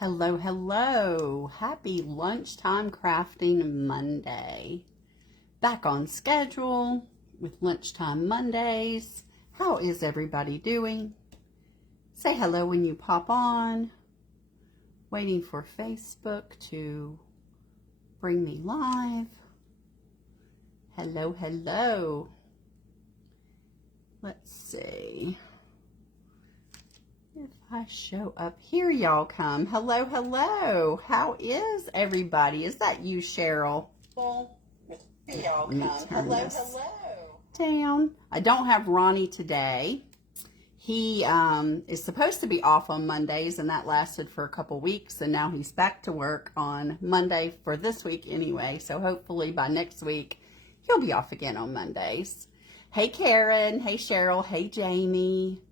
Hello, hello. Happy Lunchtime Crafting Monday. Back on schedule with Lunchtime Mondays. How is everybody doing? Say hello when you pop on. Waiting for Facebook to bring me live. Hello, hello. Let's see. If I show up here, y'all come. Hello, hello. How is everybody? Is that you, Cheryl? Here y'all come. Hello, hello. Down. I don't have Ronnie today. He is supposed to be off on Mondays, and that lasted for a couple weeks, and now he's back to work on Monday for this week anyway. So hopefully by next week, he'll be off again on Mondays. Hey, Karen. Hey, Cheryl. Hey, Jamie.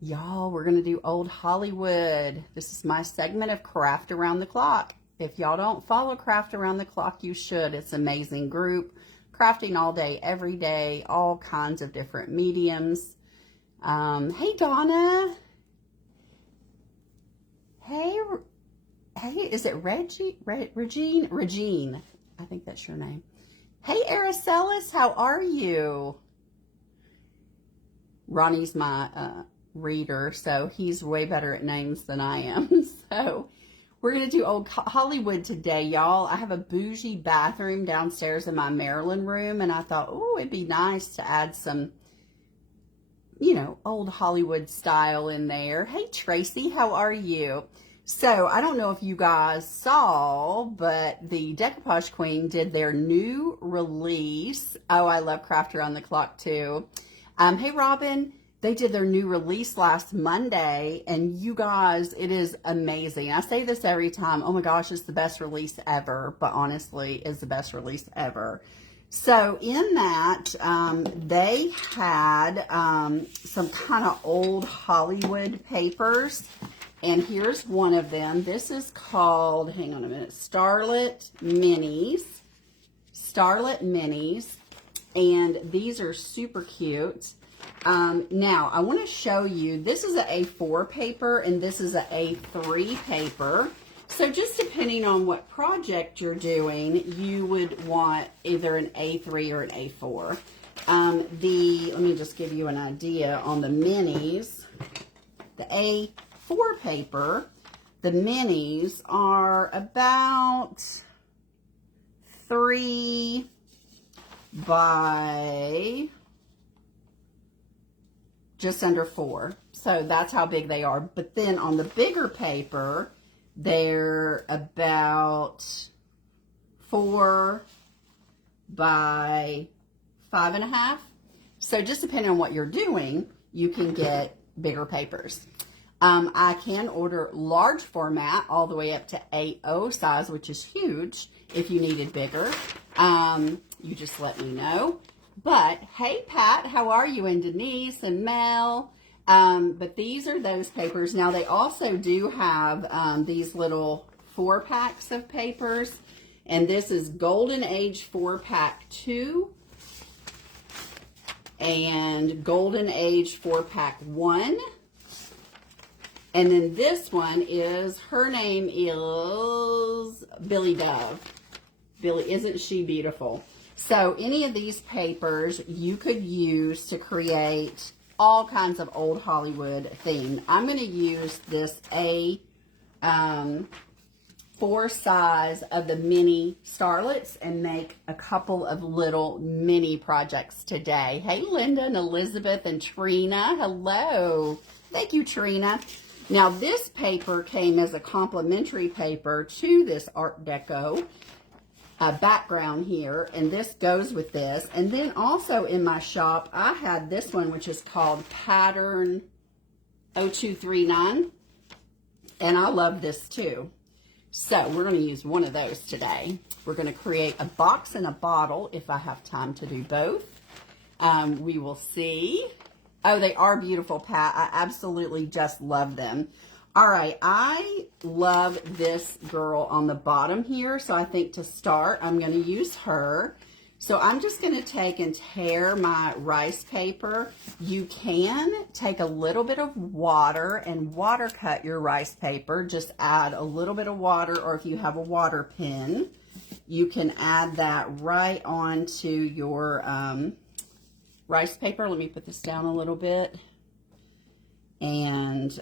Y'all, we're going to do Old Hollywood. This is my segment of Craft Around the Clock. If y'all don't follow Craft Around the Clock, you should. It's an amazing group. Crafting all day, every day, all kinds of different mediums. Hey, Donna. Hey, is it Reggie? Regine. I think that's your name. Hey, Araceli, how are you? Ronnie's my reader, so he's way better at names than I am. So we're going to do Old Hollywood today, y'all. I have a bougie bathroom downstairs in my Maryland room, and I thought, oh, it'd be nice to add some, Old Hollywood style in there. Hey, Tracy, how are you? So I don't know if you guys saw, but the Decoupage Queen did their new release. Oh, I love Craft Around the Clock too. Hey, Robin. They did their new release last Monday, and you guys, it is amazing. I say this every time. Oh my gosh, it's the best release ever, but honestly, it's the best release ever. So in that, they had some kind of old Hollywood papers, and here's one of them. This is called, hang on a minute, Starlet Minis. Starlet Minis, and these are super cute. Now, I want to show you, this is an A4 paper, and this is an A3 paper. So just depending on what project you're doing, you would want either an A3 or an A4. Let me just give you an idea on the minis. The A4 paper, the minis are about 3 by just under 4. So that's how big they are. But then on the bigger paper, they're about 4 by 5.5. So just depending on what you're doing, you can get bigger papers. I can order large format all the way up to A0 size, which is huge. If you needed bigger, you just let me know. But, hey, Pat, how are you? And Denise and Mel. But these are those papers. Now, they also do have these little 4-packs of papers. And this is Golden Age 4-pack 2. And Golden Age 4-pack 1. And then this one is, her name is Billy Dove. Billy, isn't she beautiful? So any of these papers you could use to create all kinds of old Hollywood theme. I'm going to use this A4 size of the mini starlets and make a couple of little mini projects today. Hey, Linda and Elizabeth and Trina. Hello. Thank you, Trina. Now, this paper came as a complimentary paper to this Art Deco background here, and this goes with this. And then also in my shop, I had this one, which is called Pattern 0239, and I love this too. So we're going to use one of those today. We're going to create a box and a bottle if I have time to do both. We will see. Oh, they are beautiful, Pat. I absolutely just love them. All right, I love this girl on the bottom here, so I think to start, I'm going to use her. So I'm just going to take and tear my rice paper. You can take a little bit of water and water cut your rice paper. Just add a little bit of water, or if you have a water pen, you can add that right onto your rice paper. Let me put this down a little bit. And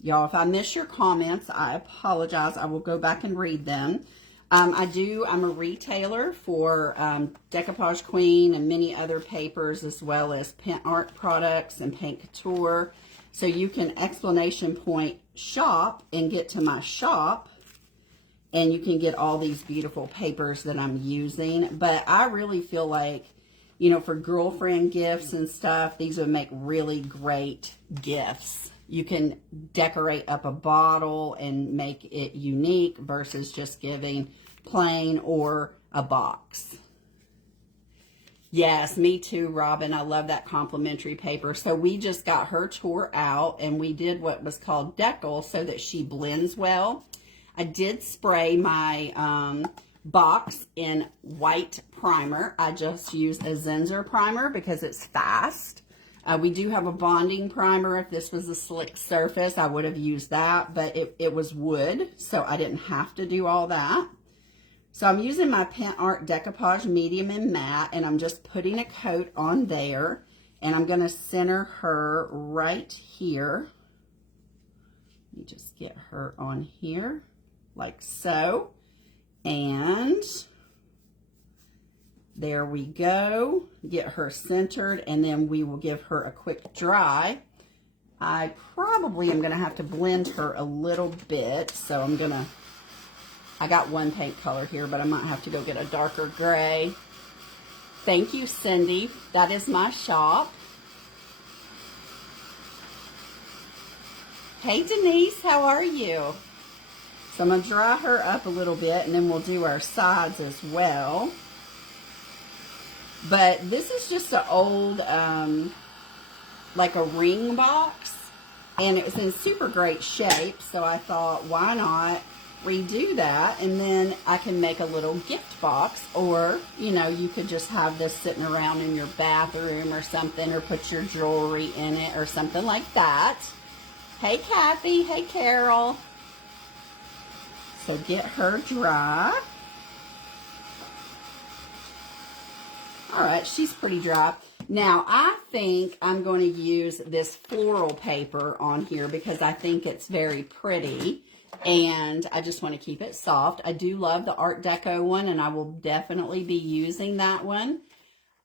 y'all, if I miss your comments, I apologize. I will go back and read them. I'm a retailer for Decoupage Queen and many other papers, as well as Paint Art products and Paint Couture. So you can exclamation point shop and get to my shop, and you can get all these beautiful papers that I'm using. But I really feel like, you know, for girlfriend gifts and stuff, these would make really great gifts. You can decorate up a bottle and make it unique versus just giving plain or a box. Yes, me too, Robin. I love that complimentary paper. So we just got her tore out, and we did what was called decal so that she blends well. I did spray my box in white primer. I just used a Zinsser primer because it's fast. We do have a bonding primer. If this was a slick surface, I would have used that, but it was wood, so I didn't have to do all that. So I'm using my Paint Art Decoupage Medium and Matte, and I'm just putting a coat on there, and I'm going to center her right here. Let me just get her on here, like so. And there we go. Get her centered, and then we will give her a quick dry. I probably am going to have to blend her a little bit, so I got one paint color here, but I might have to go get a darker gray. Thank you, Cindy. That is my shop. Hey, Denise, how are you? So I'm going to dry her up a little bit, and then we'll do our sides as well. But this is just an old, like a ring box, and it was in super great shape, so I thought, why not redo that, and then I can make a little gift box, or, you know, you could just have this sitting around in your bathroom or something, or put your jewelry in it or something like that. Hey, Kathy. Hey, Carol. So get her dry. All right, she's pretty dry. Now, I think I'm going to use this floral paper on here because I think it's very pretty, and I just want to keep it soft. I do love the Art Deco one, and I will definitely be using that one.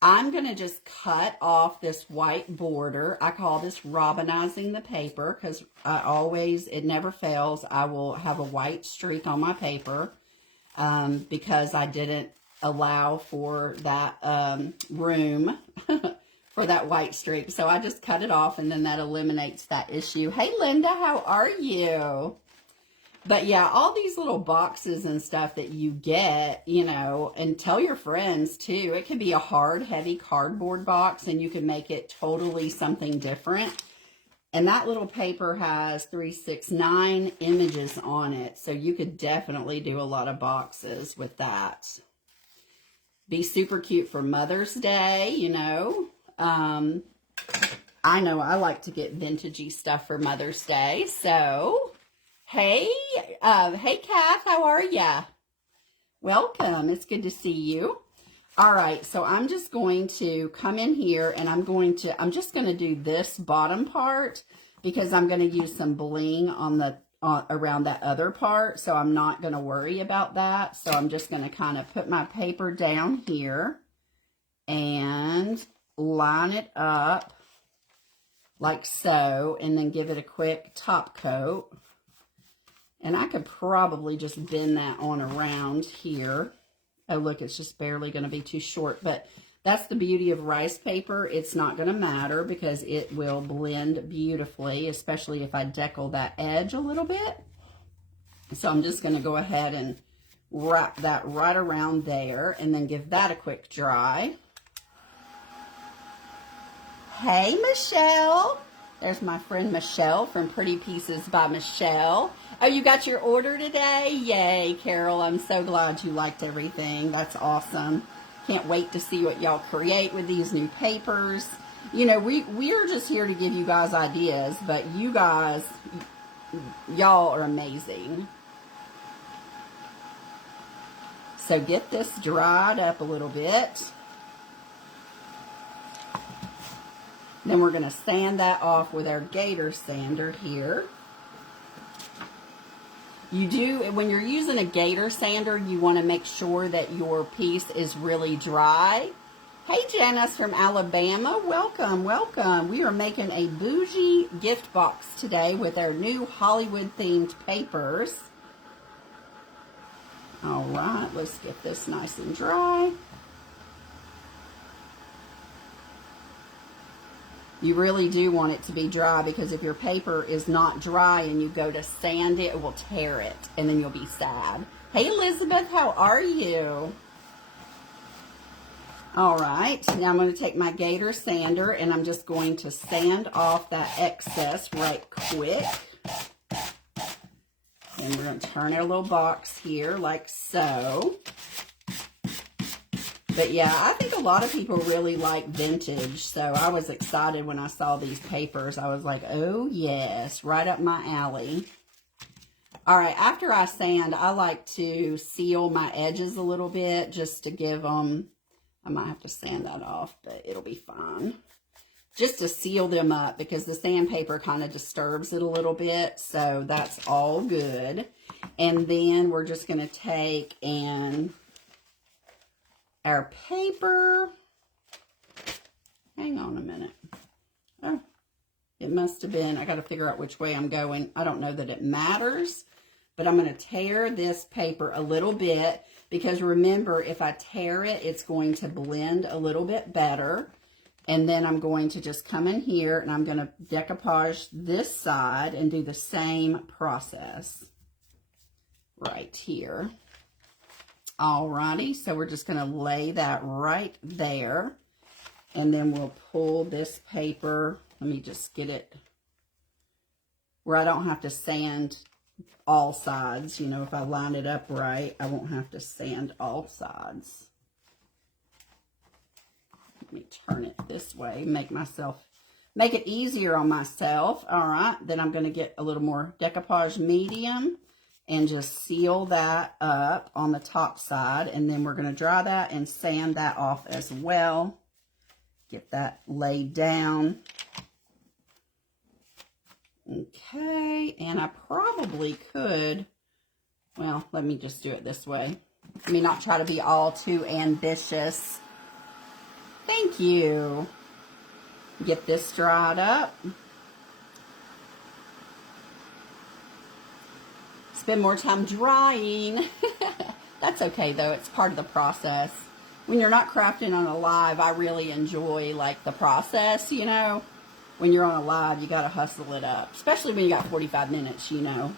I'm going to just cut off this white border. I call this Robinizing the paper because it never fails. I will have a white streak on my paper because I didn't allow for that room for that white streak. So I just cut it off, and then that eliminates that issue. Hey, Linda, how are you? But yeah, all these little boxes and stuff that you get, you know, and tell your friends too. It can be a hard, heavy cardboard box, and you can make it totally something different. And that little paper has 369 images on it, so you could definitely do a lot of boxes with that. Be super cute for Mother's Day, you know. I know I like to get vintagey stuff for Mother's Day, so... Hey, Kath, how are ya? Welcome. It's good to see you. All right, so I'm just going to come in here, and I'm just going to do this bottom part because I'm going to use some bling on around that other part, so I'm not going to worry about that. So I'm just going to kind of put my paper down here and line it up like so, and then give it a quick top coat. And I could probably just bend that on around here. Oh, look, it's just barely going to be too short. But that's the beauty of rice paper. It's not going to matter because it will blend beautifully, especially if I decal that edge a little bit. So I'm just going to go ahead and wrap that right around there and then give that a quick dry. Hey, Michelle. There's my friend Michelle from Pretty Pieces by Michelle. Oh, you got your order today? Yay, Carol. I'm so glad you liked everything. That's awesome. Can't wait to see what y'all create with these new papers. You know, we're just here to give you guys ideas, but you guys, y'all are amazing. So get this dried up a little bit. Then we're going to sand that off with our Gator sander here. You do, when you're using a Gator sander, you want to make sure that your piece is really dry. Hey, Janice from Alabama, welcome, welcome. We are making a bougie gift box today with our new Hollywood-themed papers. All right, let's get this nice and dry. You really do want it to be dry, because if your paper is not dry and you go to sand it, it will tear it, and then you'll be sad. Hey, Elizabeth, how are you? All right, now I'm going to take my Gator sander, and I'm just going to sand off that excess right quick. And we're going to turn our little box here like so. But yeah, I think a lot of people really like vintage, so I was excited when I saw these papers. I was like, oh yes, right up my alley. All right, after I sand, I like to seal my edges a little bit just to give them, I might have to sand that off, but it'll be fine. Just to seal them up, because the sandpaper kind of disturbs it a little bit, so that's all good. And then we're just going to take and our paper, hang on a minute. Oh, it must have been, I got to figure out which way I'm going. I don't know that it matters, but I'm going to tear this paper a little bit, because remember, if I tear it, it's going to blend a little bit better. And then I'm going to just come in here and I'm going to decoupage this side and do the same process right here. Alrighty, so we're just going to lay that right there, and then we'll pull this paper. Let me just get it where I don't have to sand all sides. You know, if I line it up right, I won't have to sand all sides. Let me turn it this way, make it easier on myself. All right, then I'm going to get a little more decoupage medium and just seal that up on the top side. And then we're going to dry that and sand that off as well. Get that laid down. Okay, and I probably could, well, let me just do it this way. Let me not try to be all too ambitious. Thank you. Get this dried up. Spend more time drying. That's okay though, it's part of the process. When you're not crafting on a live, I really enjoy like the process, you know. When you're on a live, you gotta hustle it up, especially when you got 45 minutes, you know.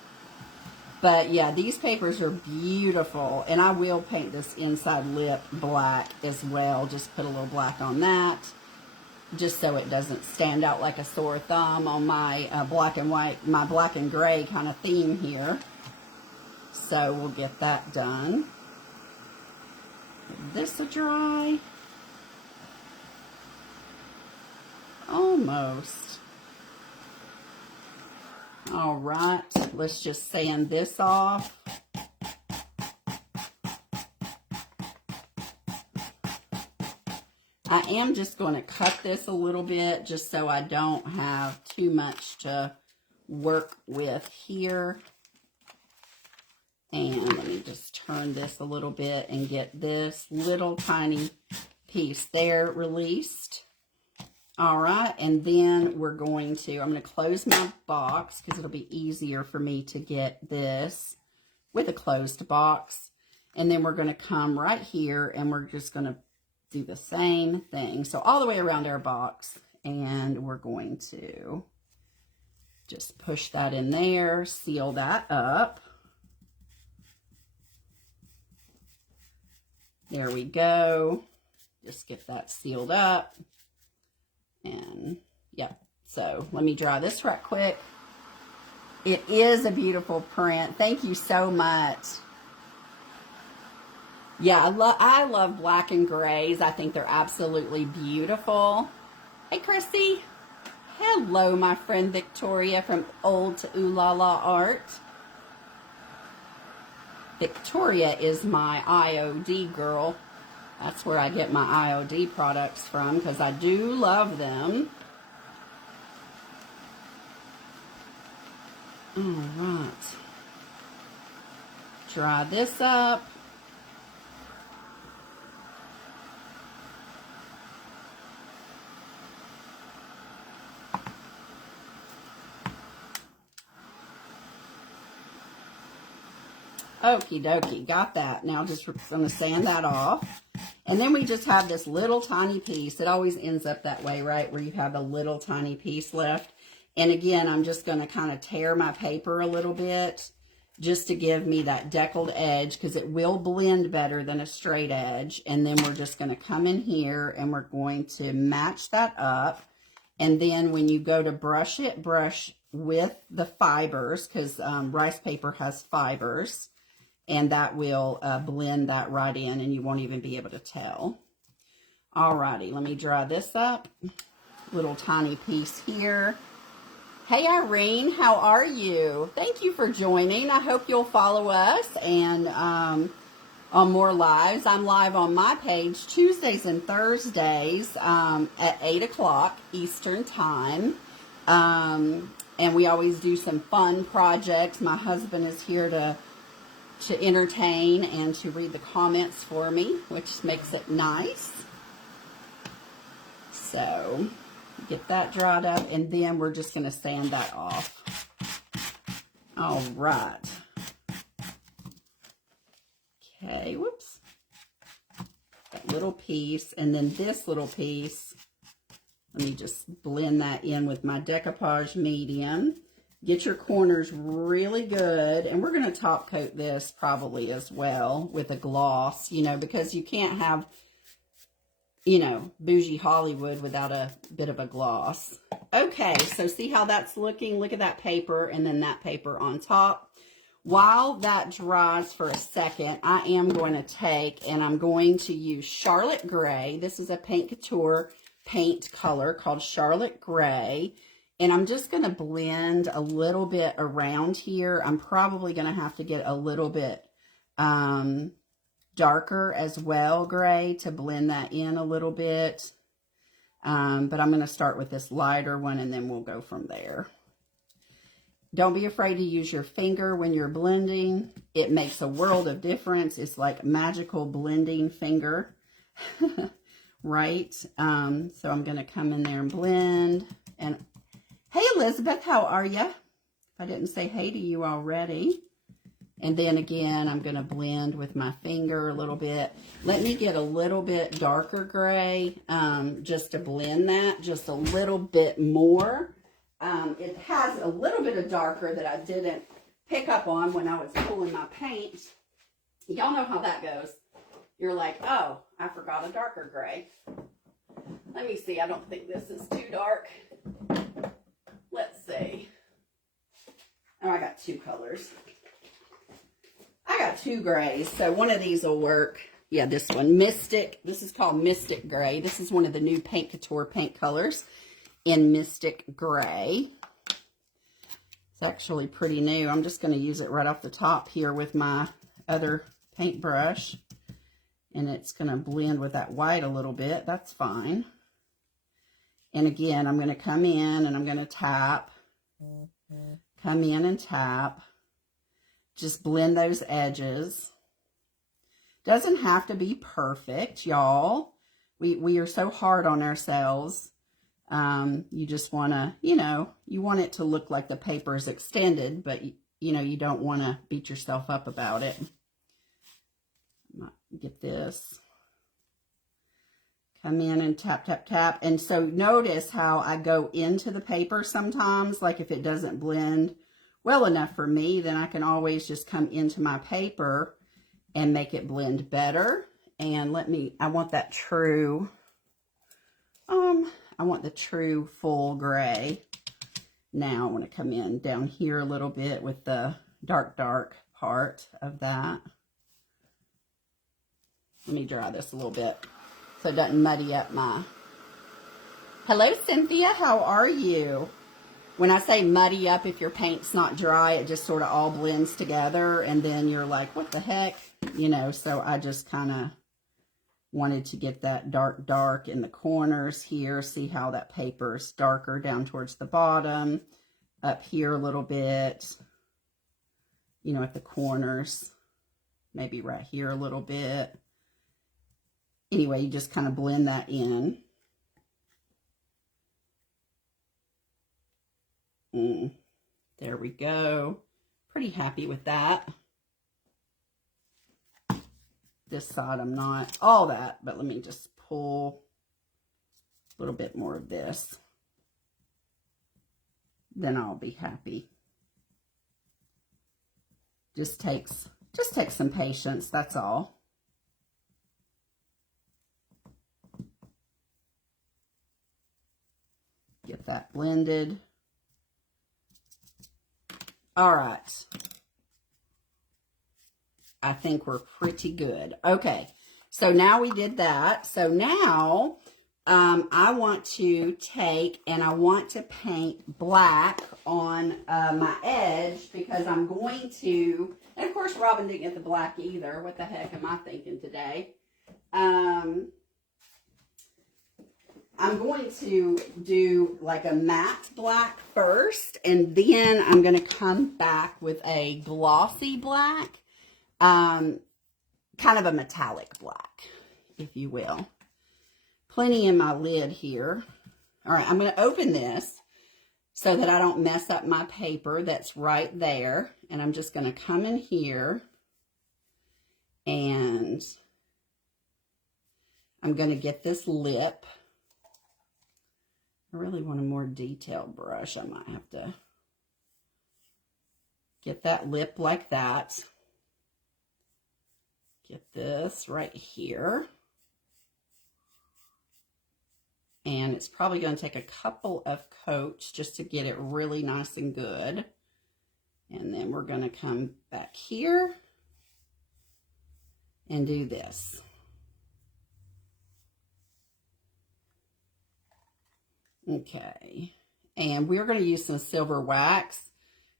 But yeah, these papers are beautiful, and I will paint this inside lip black as well. Just put a little black on that, just so it doesn't stand out like a sore thumb on my black and white, my black and gray kind of theme here. So we'll get that done. Give this a dry. Almost. All right, let's just sand this off. I am just going to cut this a little bit just so I don't have too much to work with here. And let me just turn this a little bit and get this little tiny piece there released. All right, and then we're going to, I'm going to close my box because it'll be easier for me to get this with a closed box. And then we're going to come right here and we're just going to do the same thing. So all the way around our box, and we're going to just push that in there, seal that up. There we go. Just get that sealed up. And yeah, so let me dry this right quick. It is a beautiful print. Thank you so much. Yeah, I love black and grays. I think they're absolutely beautiful. Hey, Chrissy. Hello, my friend Victoria from Old to Ooh La La Art. Victoria is my IOD girl. That's where I get my IOD products from because I do love them. All right. Dry this up. Okie dokie, got that. Now just going to sand that off. And then we just have this little tiny piece. It always ends up that way, right? Where you have a little tiny piece left. And again, I'm just going to kind of tear my paper a little bit just to give me that deckled edge because it will blend better than a straight edge. And then we're just going to come in here and we're going to match that up. And then when you go to brush it, brush with the fibers because rice paper has fibers. And that will blend that right in and you won't even be able to tell. Alrighty, let me dry this up. Little tiny piece here. Hey Irene, how are you? Thank you for joining. I hope you'll follow us and on more lives. I'm live on my page Tuesdays and Thursdays at 8 o'clock Eastern time. And we always do some fun projects. My husband is here to entertain and to read the comments for me, which makes it nice. So get that dried up and then we're just going to sand that off. All right. Okay, whoops. That little piece and then this little piece. Let me just blend that in with my decoupage medium. Get your corners really good. And we're going to top coat this probably as well with a gloss, you know, because you can't have, you know, bougie Hollywood without a bit of a gloss. Okay, so see how that's looking? Look at that paper and then that paper on top. While that dries for a second, I am going to take and I'm going to use Charlotte Gray. This is a Paint Couture paint color called Charlotte Gray. And I'm just going to blend a little bit around here. I'm probably going to have to get a little bit darker as well, gray, to blend that in a little bit. But I'm going to start with this lighter one and then we'll go from there. Don't be afraid to use your finger when you're blending. It makes a world of difference. It's like magical blending finger, right? So I'm going to come in there and blend. And hey, Elizabeth, how are you? If I didn't say hey to you already. And then again, I'm going to blend with my finger a little bit. Let me get a little bit darker gray just to blend that just a little bit more. It has a little bit of darker that I didn't pick up on when I was pulling my paint. Y'all know how that goes. You're like, oh, I forgot a darker gray. Let me see. I don't think this is too dark. Let's see. Oh, I got two colors. I got two grays, so one of these will work. Yeah, this one, Mystic. This is called Mystic Gray. This is one of the new Paint Couture paint colors in Mystic Gray. It's actually pretty new. I'm just going to use it right off the top here with my other paintbrush. And it's going to blend with that white a little bit. That's fine. And again, I'm going to come in and I'm going to tap. Come in and tap. Just blend those edges. Doesn't have to be perfect, y'all. We are so hard on ourselves. You just want to, you know, you want it to look like the paper is extended, but, you know, you don't want to beat yourself up about it. Get this. Come in and tap, tap, tap. And so notice how I go into the paper sometimes, like if it doesn't blend well enough for me, then I can always just come into my paper and make it blend better. And I want that true, I want the true full gray. Now I want to come in down here a little bit with the dark part of that. Let me dry this a little bit so it doesn't muddy up my... Hello, Cynthia. How are you? When I say muddy up, if your paint's not dry, it just sort of all blends together, and then you're like, what the heck? You know, so I just kind of wanted to get that dark in the corners here. See how that paper's darker down towards the bottom, up here a little bit, you know, at the corners, maybe right here a little bit. Anyway, you just kind of blend that in. There we go. Pretty happy with that. This side I'm not all that, but let me just pull a little bit more of this. Then I'll be happy. Just takes some patience, that's all. Get that blended. All right. I think we're pretty good. Okay, so now we did that. So now I want to take and I want to paint black on my edge because I'm going to, and of course Robin didn't get the black either. What the heck am I thinking today? I'm going to do like a matte black first, and then I'm going to come back with a glossy black, kind of a metallic black, if you will. Plenty in my lid here. All right, I'm going to open this so that I don't mess up my paper that's right there. And I'm just going to come in here and I'm going to get this lip. I really want a more detailed brush. I might have to get that lip like that. Get this right here. And it's probably going to take a couple of coats just to get it really nice and good. And then we're going to come back here and do this. Okay, and we're going to use some silver wax,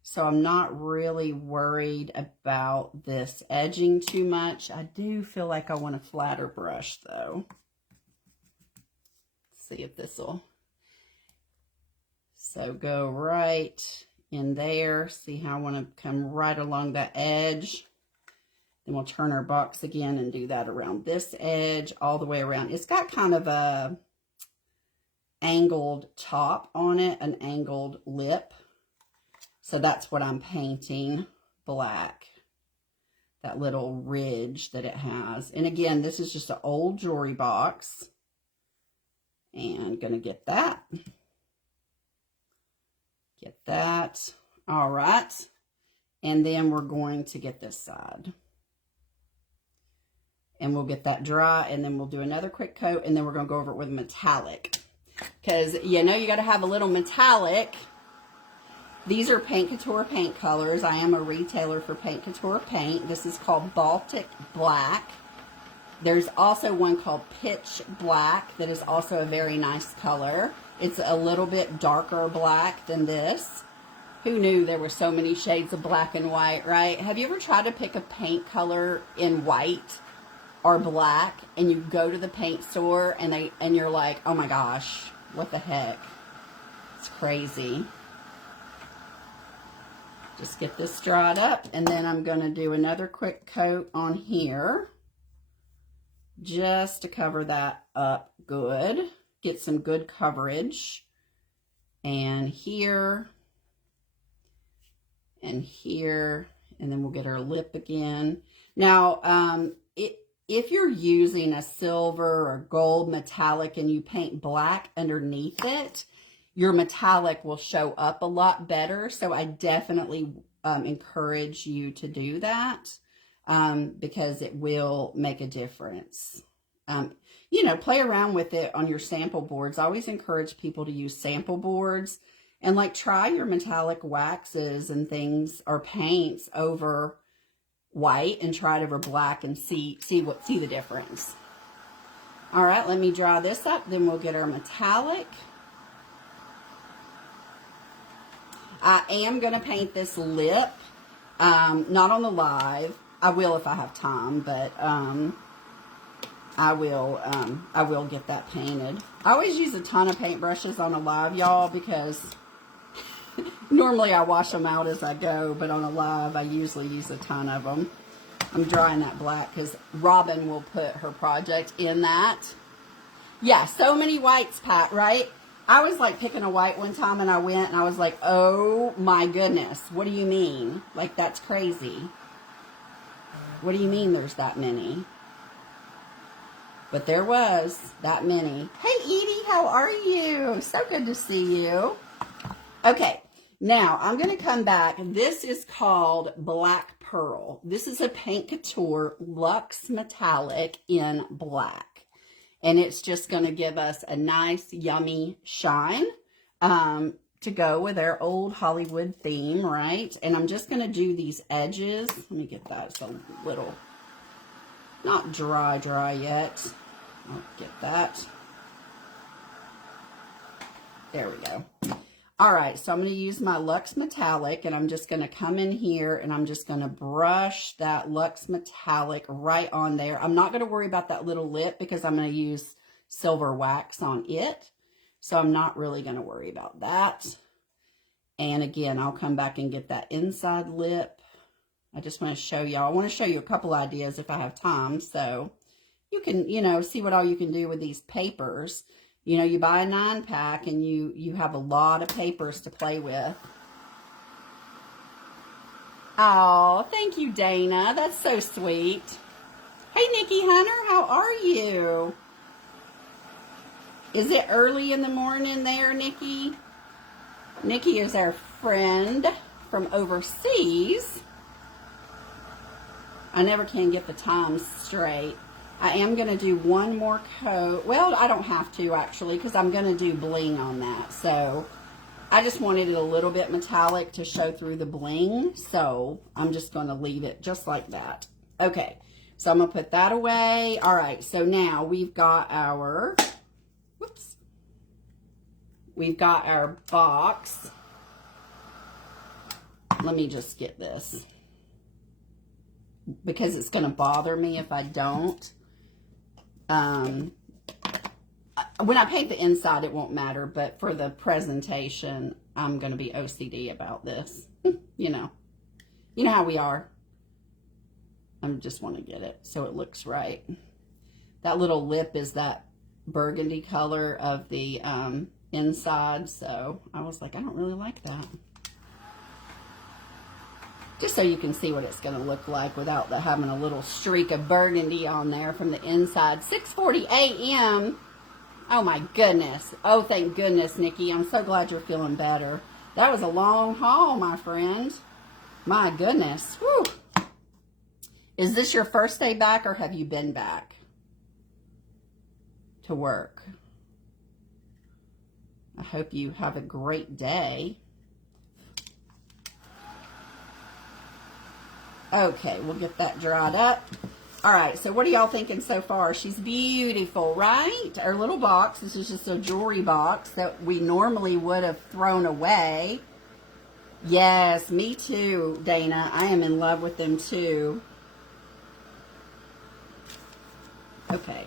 so I'm not really worried about this edging too much. I do feel like I want a flatter brush though. Let's see if this will. So go right in there. See how I want to come right along that edge. Then we'll turn our box again and do that around this edge all the way around. It's got kind of a angled top on it, an angled lip. So that's what I'm painting black. That little ridge that it has. And again, this is just an old jewelry box. And gonna get that. Get that. All right. And then we're going to get this side. And we'll get that dry, and then we'll do another quick coat, and then we're gonna go over it with metallic. Because, you know, you got to have a little metallic. These are Paint Couture paint colors. I am a retailer for Paint Couture paint. This is called Baltic Black. There's also one called Pitch Black that is also a very nice color. It's a little bit darker black than this. Who knew there were so many shades of black and white, right? Have you ever tried to pick a paint color in white or black, and you go to the paint store and you're like, oh my gosh, what the heck? It's crazy. Just get this dried up, and then I'm going to do another quick coat on here just to cover that up good. Get some good coverage. And here, and here, and then we'll get our lip again. Now, if you're using a silver or gold metallic and you paint black underneath it, your metallic will show up a lot better. So I definitely encourage you to do that because it will make a difference. You know, play around with it on your sample boards. I always encourage people to use sample boards and like try your metallic waxes and things or paints over white and try it over black and see the difference. All right, let me dry this up, then we'll get our metallic. I am going to paint this lip, not on the live. I will if I have time, but I will get that painted. I always use a ton of paintbrushes on a live, y'all, because normally I wash them out as I go, but on a live I usually use a ton of them. I'm drying that black because Robin will put her project in that. Yeah, so many whites, Pat, right? I was like picking a white one time and I went and I was like, oh my goodness, what do you mean? Like, that's crazy. What do you mean there's that many? But there was that many. Hey, Edie, how are you? So good to see you. Okay, now I'm going to come back. This is called Black Pearl. This is a Paint Couture Luxe Metallic in black. And it's just going to give us a nice, yummy shine to go with our old Hollywood theme, right? And I'm just going to do these edges. Let me get that. It's a little, not dry yet. I'll get that. There we go. All right, so I'm going to use my Luxe Metallic, and I'm just going to come in here, and I'm just going to brush that Luxe Metallic right on there. I'm not going to worry about that little lip because I'm going to use silver wax on it. So I'm not really going to worry about that. And again, I'll come back and get that inside lip. I just want to show y'all. I want to show you a couple ideas if I have time. So you can, you know, see what all you can do with these papers. You know, you buy a 9-pack and you have a lot of papers to play with. Oh, thank you, Dana. That's so sweet. Hey, Nikki Hunter, how are you? Is it early in the morning there, Nikki? Nikki is our friend from overseas. I never can get the times straight. I am going to do one more coat. Well, I don't have to, actually, because I'm going to do bling on that. So I just wanted it a little bit metallic to show through the bling. So I'm just going to leave it just like that. Okay, so I'm going to put that away. All right, so now we've got our, whoops, we've got our box. Let me just get this, because it's going to bother me if I don't. When I paint the inside, it won't matter, but for the presentation, I'm going to be OCD about this. You know how we are. I just want to get it so it looks right. That little lip is that burgundy color of the inside, so I was like, I don't really like that. Just so you can see what it's going to look like without having a little streak of burgundy on there from the inside. 6:40 a.m. Oh, my goodness. Oh, thank goodness, Nikki. I'm so glad you're feeling better. That was a long haul, my friend. My goodness. Whew. Is this your first day back, or have you been back to work? I hope you have a great day. Okay, we'll get that dried up. All right, so what are y'all thinking so far? She's beautiful, right? Our little box, this is just a jewelry box that we normally would have thrown away. Yes, me too, Dana. I am in love with them too. Okay,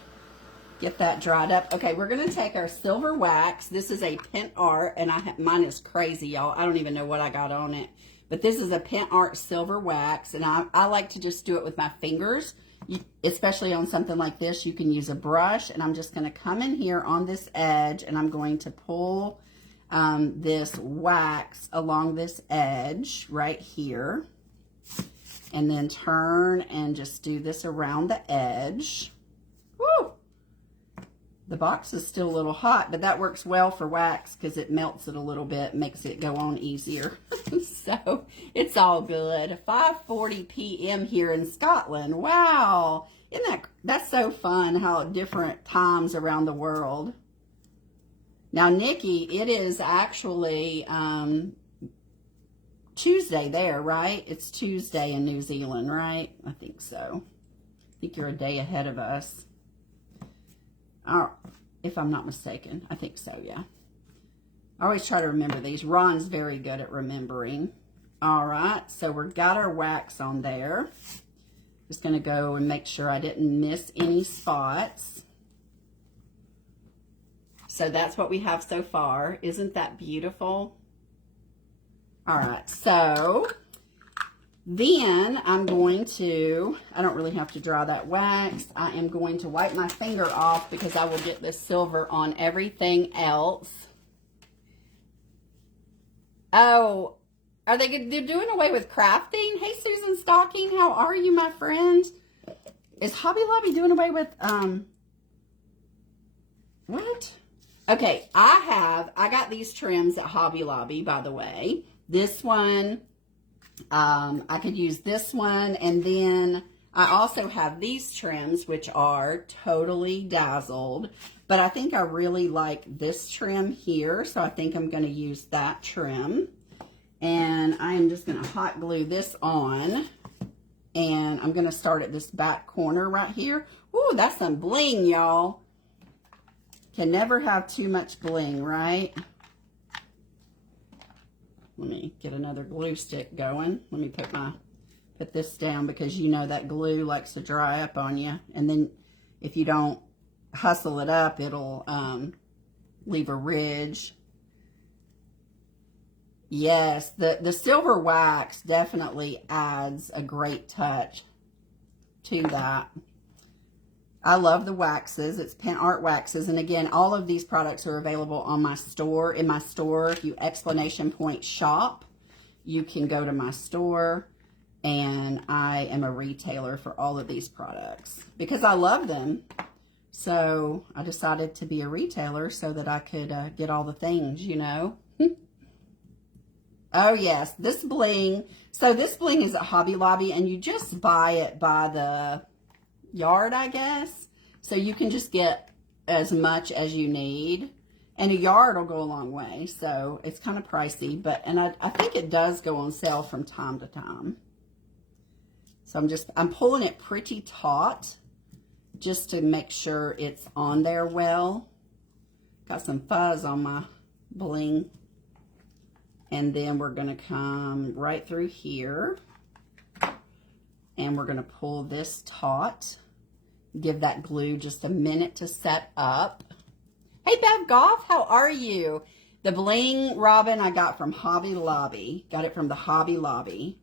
get that dried up. Okay, we're going to take our silver wax. This is a Pent Art, and mine is crazy, y'all. I don't even know what I got on it. But this is a Pent Art silver wax, and I like to just do it with my fingers. Especially on something like this, you can use a brush, and I'm just going to come in here on this edge, and I'm going to pull this wax along this edge right here, and then turn and just do this around the edge. Woo! The box is still a little hot, but that works well for wax because it melts it a little bit, makes it go on easier. So it's all good. 5:40 p.m. here in Scotland. Wow. Isn't that's so fun how different times around the world. Now, Nikki, it is actually Tuesday there, right? It's Tuesday in New Zealand, right? I think so. I think you're a day ahead of us. If I'm not mistaken. I think so, yeah. I always try to remember these. Ron's very good at remembering. All right, so we've got our wax on there. Just going to go and make sure I didn't miss any spots. So that's what we have so far. Isn't that beautiful? All right, so then I'm going to, I don't really have to dry that wax. I am going to wipe my finger off because I will get this silver on everything else. Oh, they're doing away with crafting? Hey, Susan Stocking, how are you, my friend? Is Hobby Lobby doing away with, what? Okay, I got these trims at Hobby Lobby, by the way. This one, I could use this one, and then I also have these trims, which are Totally Dazzled, but I think I really like this trim here, so I think I'm going to use that trim. And I am just going to hot glue this on. And I'm going to start at this back corner right here. Ooh, that's some bling, y'all. Can never have too much bling, right? Let me get another glue stick going. Let me put this down because you know that glue likes to dry up on you. And then if you don't hustle it up, it'll leave a ridge. Yes, the silver wax definitely adds a great touch to that. I love the waxes. It's Pen Art Waxes. And again, all of these products are available on my store. In my store, if you exclamation point shop, you can go to my store. And I am a retailer for all of these products because I love them. So I decided to be a retailer so that I could get all the things, you know. Oh, yes, this bling. So this bling is at Hobby Lobby, and you just buy it by the yard, I guess. So you can just get as much as you need. And a yard will go a long way. So it's kind of pricey, and I think it does go on sale from time to time. So I'm pulling it pretty taut just to make sure it's on there well. Got some fuzz on my bling. And then we're going to come right through here. And we're going to pull this taut. Give that glue just a minute to set up. Hey, Bev Goff, how are you? The bling, Robin, I got from Hobby Lobby. Got it from the Hobby Lobby.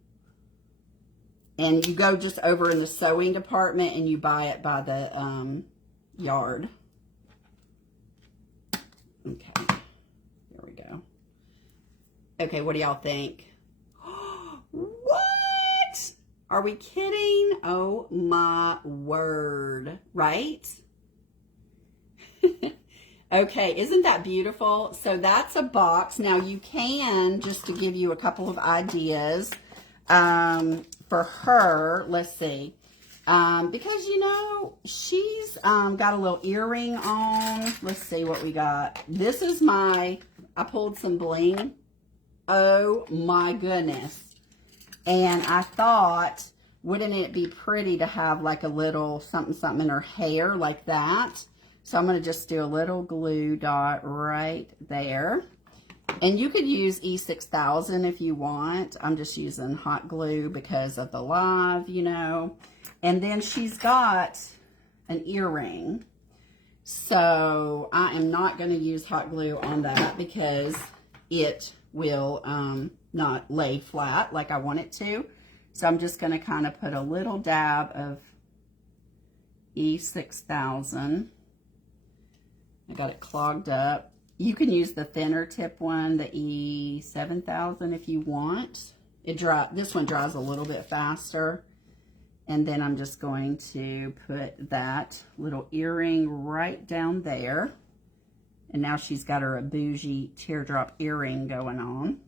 And you go just over in the sewing department and you buy it by the yard. Okay. There we go. Okay, what do y'all think? What? Are we kidding? Oh my word, right? Okay, isn't that beautiful? So that's a box. Now you can, just to give you a couple of ideas, for her, let's see, because you know, she's got a little earring on. Let's see what we got. This is I pulled some bling. Oh my goodness. And I thought, wouldn't it be pretty to have like a little something something in her hair like that? So I'm going to just do a little glue dot right there. And you could use E6000 if you want. I'm just using hot glue because of the live, you know. And then she's got an earring. So I am not going to use hot glue on that because it will not lay flat like I want it to. So I'm just going to kind of put a little dab of E6000. I got it clogged up. You can use the thinner tip one, the E7000 if you want. This one dries a little bit faster. And then I'm just going to put that little earring right down there. And now she's got her a bougie teardrop earring going on.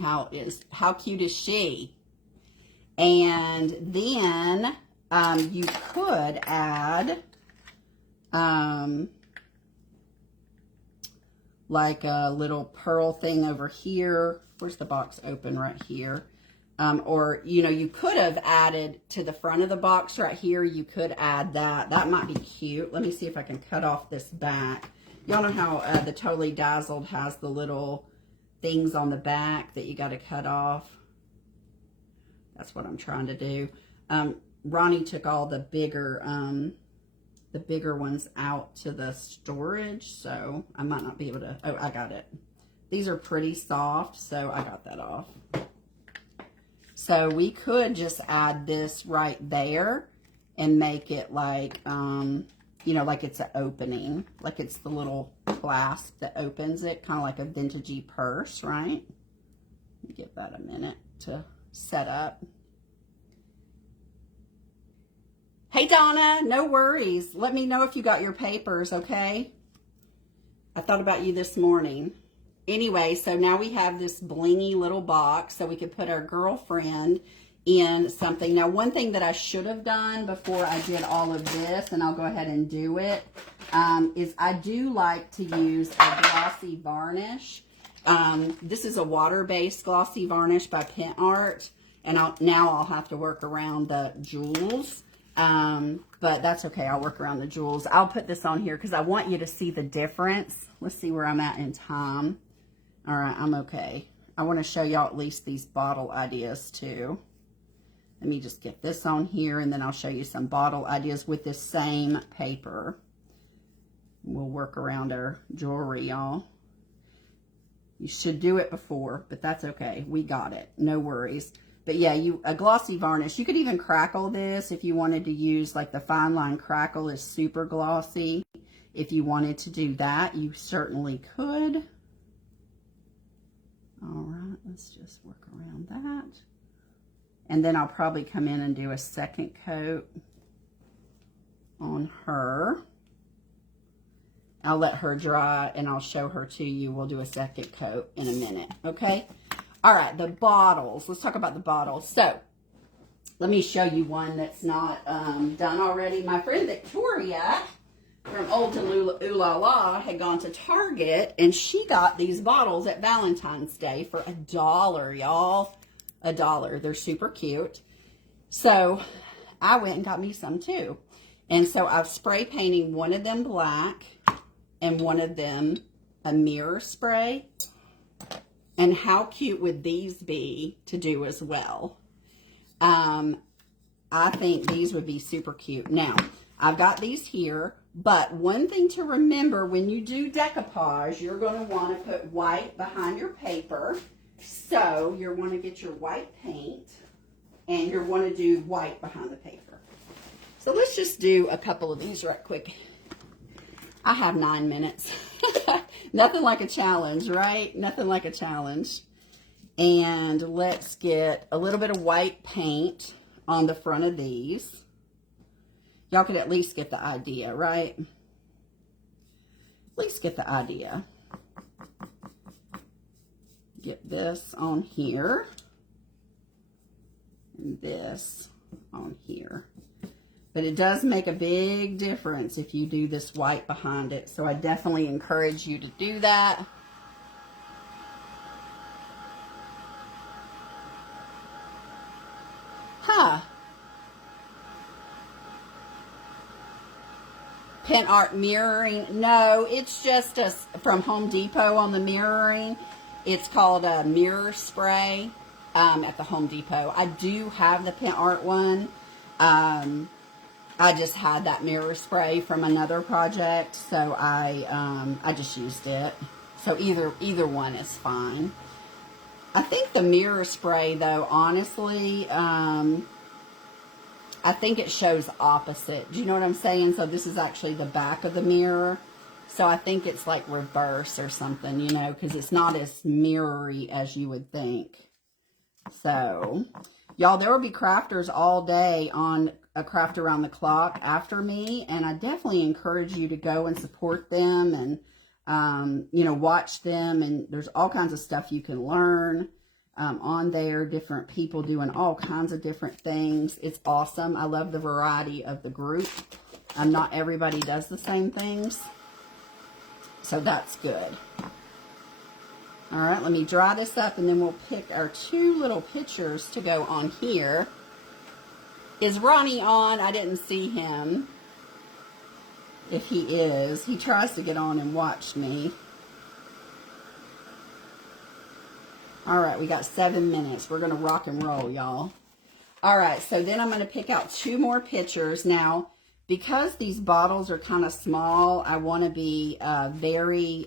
How cute is she? And then you could add, like a little pearl thing over here. Where's the box open? Right here. Or, you know, you could have added to the front of the box right here. You could add that. That might be cute. Let me see if I can cut off this back. Y'all know how the Totally Dazzled has the little things on the back that you got to cut off. That's what I'm trying to do. Ronnie took all the bigger ones out to the storage, so I might not be able to. Oh, I got it. These are pretty soft, so I got that off. So we could just add this right there and make it like, you know, like it's an opening, like it's the little clasp that opens it, kind of like a vintagey purse, right? Give that a minute to set up. Hey, Donna, no worries. Let me know if you got your papers, okay? I thought about you this morning. Anyway, so now we have this blingy little box so we could put our girlfriend in something. Now, one thing that I should have done before I did all of this, and I'll go ahead and do it, is I do like to use a glossy varnish. This is a water-based glossy varnish by PintArt, and now I'll have to work around the jewels. But that's okay. I'll work around the jewels. I'll put this on here because I want you to see the difference. Let's see where I'm at in time. All right, I'm okay. I want to show y'all at least these bottle ideas too. Let me just get this on here, and then I'll show you some bottle ideas with this same paper. We'll work around our jewelry, y'all. You should do it before, but that's okay. We got it. No worries. But yeah, a glossy varnish. You could even crackle this if you wanted to use, like the Fine Line Crackle is super glossy. If you wanted to do that, you certainly could. All right, let's just work around that. And then I'll probably come in and do a second coat on her. I'll let her dry and I'll show her to you. We'll do a second coat in a minute, okay? All right, the bottles. Let's talk about the bottles. So, let me show you one that's not done already. My friend Victoria from Old to Ooh La La had gone to Target, and she got these bottles at Valentine's Day for $1, y'all. $1. They're super cute. So, I went and got me some too. And so, I'm spray painting one of them black and one of them a mirror spray. And how cute would these be to do as well? I think these would be super cute. Now, I've got these here, but one thing to remember when you do decoupage, you're going to want to put white behind your paper. So, you're going to get your white paint, and you're going to do white behind the paper. So, let's just do a couple of these right quick. I have 9 minutes. Nothing like a challenge, right? Nothing like a challenge. And let's get a little bit of white paint on the front of these. Y'all could at least get the idea, right? At least get the idea. Get this on here. And this on here. But it does make a big difference if you do this white behind it. So I definitely encourage you to do that. Huh. PintArt mirroring. No, it's just from Home Depot on the mirroring. It's called a mirror spray at the Home Depot. I do have the PintArt one. I just had that mirror spray from another project, so I just used it. So either one is fine. I think the mirror spray, though, honestly, I think it shows opposite. Do you know what I'm saying? So this is actually the back of the mirror. So I think it's like reverse or something, you know, because it's not as mirrory as you would think. So, y'all, there will be crafters all day on a Craft Around the Clock after me, and I definitely encourage you to go and support them and, you know, watch them, and there's all kinds of stuff you can learn on there, different people doing all kinds of different things. It's awesome. I love the variety of the group. Not everybody does the same things, so that's good. All right, let me dry this up, and then we'll pick our 2 little pictures to go on here. Is Ronnie on? I didn't see him. If he is, he tries to get on and watch me. All right, we got 7 minutes. We're going to rock and roll, y'all. All right, so then I'm going to pick out 2 more pictures. Now, because these bottles are kind of small, I want to be very,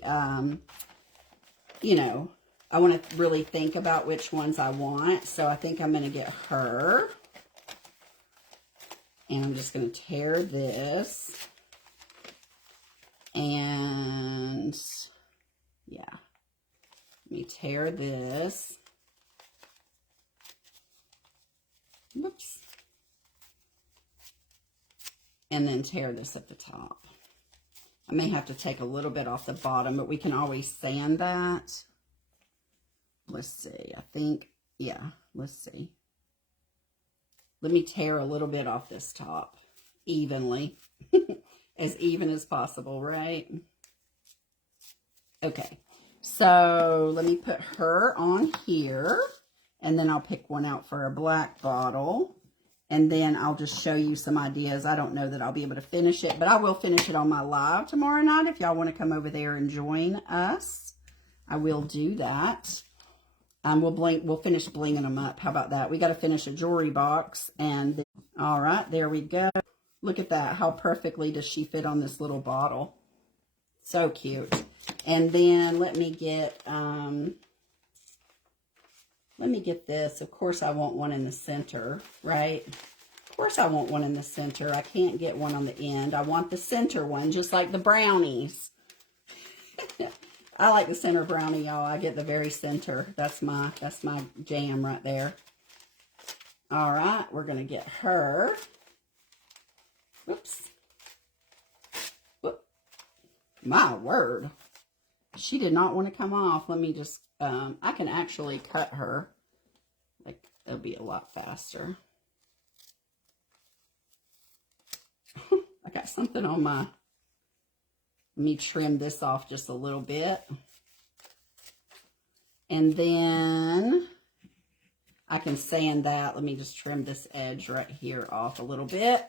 you know, I want to really think about which ones I want. So I think I'm going to get her. And I'm just going to tear this. And, yeah. Let me tear this. Whoops. And then tear this at the top. I may have to take a little bit off the bottom, but we can always sand that. Let's see. I think, yeah, let's see. Let me tear a little bit off this top evenly. As even as possible, right? Okay. So let me put her on here, and then I'll pick one out for a black bottle, and then I'll just show you some ideas. I don't know that I'll be able to finish it, but I will finish it on my live tomorrow night. If y'all want to come over there and join us, I will do that. We'll finish blinging them up. How about that? We got to finish a jewelry box, and all right, there we go. Look at that. How perfectly does she fit on this little bottle? So cute. And then let me get this. Of course I want one in the center, right? Of course I want one in the center. I can't get one on the end. I want the center one, just like the brownies. I like the center brownie, y'all. I get the very center. That's my jam right there. All right, we're gonna get her. Whoops. Whoop. My word. She did not want to come off. Let me just, I can actually cut her. Like, it'll be a lot faster. I got something on my, let me trim this off just a little bit. And then I can sand that. Let me just trim this edge right here off a little bit.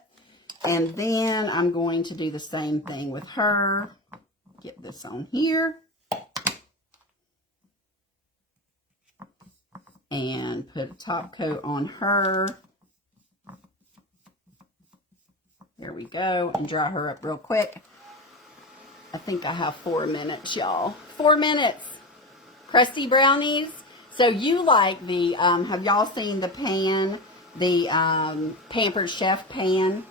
And then I'm going to do the same thing with her. Get this on here. And put a top coat on her. There we go. And dry her up real quick. I think I have 4 minutes, y'all. 4 minutes. Crusty brownies. So you like the, have y'all seen the pan, the Pampered Chef pan?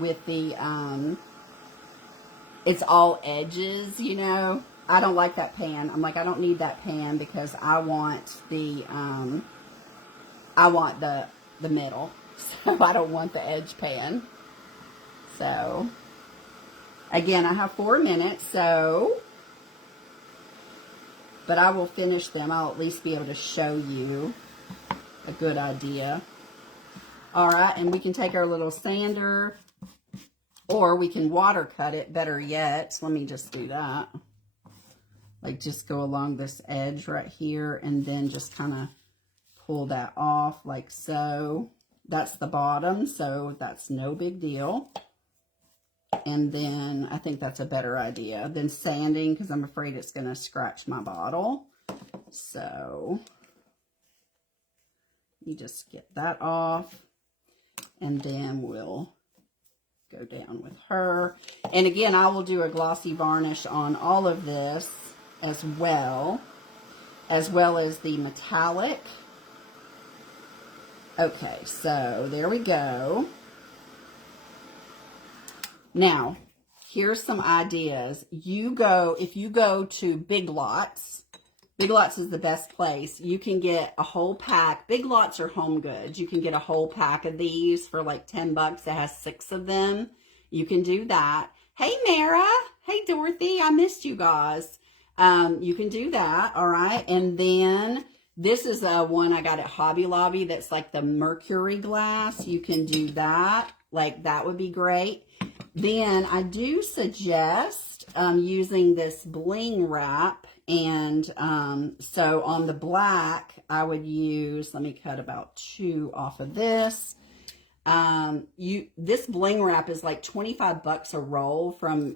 With the, it's all edges, you know. I don't like that pan. I'm like, I don't need that pan because I want the middle. So I don't want the edge pan. So, again, I have 4 minutes, so, but I will finish them. I'll at least be able to show you a good idea. All right, and we can take our little sander, or we can water cut it, better yet. Let me just do that. Like, just go along this edge right here, and then just kind of pull that off like so. That's the bottom, so that's no big deal. And then I think that's a better idea than sanding, because I'm afraid it's going to scratch my bottle. So you just get that off. And then we'll go down with her. And again, I will do a glossy varnish on all of this as well as the metallic. Okay, so there we go. Now, here's some ideas. If you go to Big Lots, Big Lots is the best place. You can get a whole pack. Big Lots are Home Goods. You can get a whole pack of these for like 10 bucks. It has 6 of them. You can do that. Hey, Mara. Hey, Dorothy. I missed you guys. You can do that. All right. And then this is one I got at Hobby Lobby that's like the mercury glass. You can do that. Like, that would be great. Then I do suggest using this bling wrap And so on the black, I would use, let me cut about 2 off of this. This bling wrap is like 25 bucks a roll from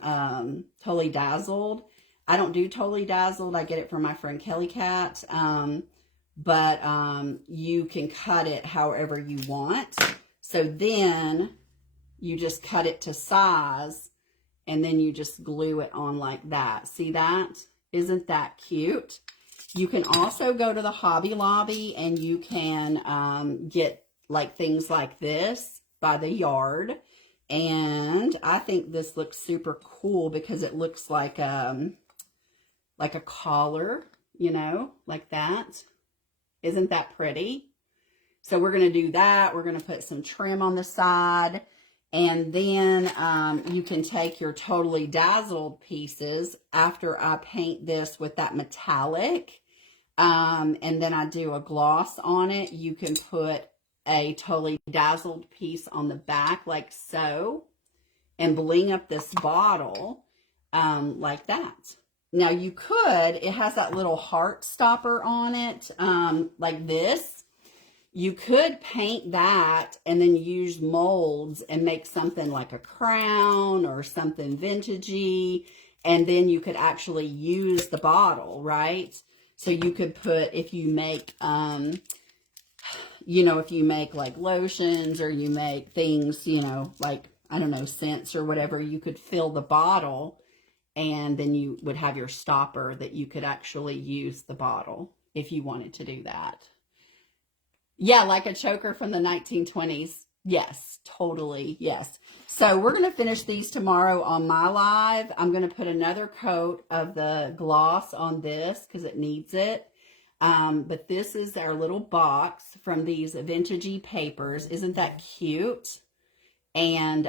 Totally Dazzled. I don't do Totally Dazzled. I get it from my friend Kelly Cat. But you can cut it however you want. So then you just cut it to size, and then you just glue it on like that. See that? Isn't that cute? You can also go to the Hobby Lobby and you can get like things like this by the yard. And I think this looks super cool because it looks like a collar, you know, like that. Isn't that pretty? So we're going to do that. We're going to put some trim on the side. And then you can take your Totally Dazzled pieces after I paint this with that metallic. And then I do a gloss on it. You can put a Totally Dazzled piece on the back like so. And bling up this bottle like that. Now you could, it has that little heart stopper on it like this. You could paint that and then use molds and make something like a crown or something vintagey. And then you could actually use the bottle, right? So you could put, if you make, you know, if you make like lotions or you make things, you know, like, I don't know, scents or whatever, you could fill the bottle and then you would have your stopper that you could actually use the bottle if you wanted to do that. Yeah, like a choker from the 1920s. Yes, totally. Yes. So we're going to finish these tomorrow on my live. I'm going to put another coat of the gloss on this because it needs it. But this is our little box from these vintagey papers. Isn't that cute? And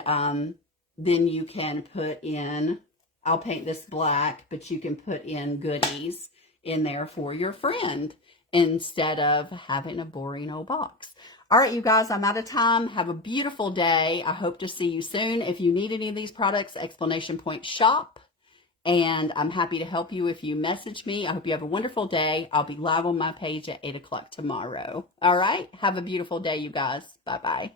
then you can put in, I'll paint this black, but you can put in goodies in there for your friend instead of having a boring old box. All right, you guys, I'm out of time. Have a beautiful day. I hope to see you soon. If you need any of these products, Exclamation Point Shop. And I'm happy to help you if you message me. I hope you have a wonderful day. I'll be live on my page at 8 o'clock tomorrow. All right, have a beautiful day, you guys. Bye-bye.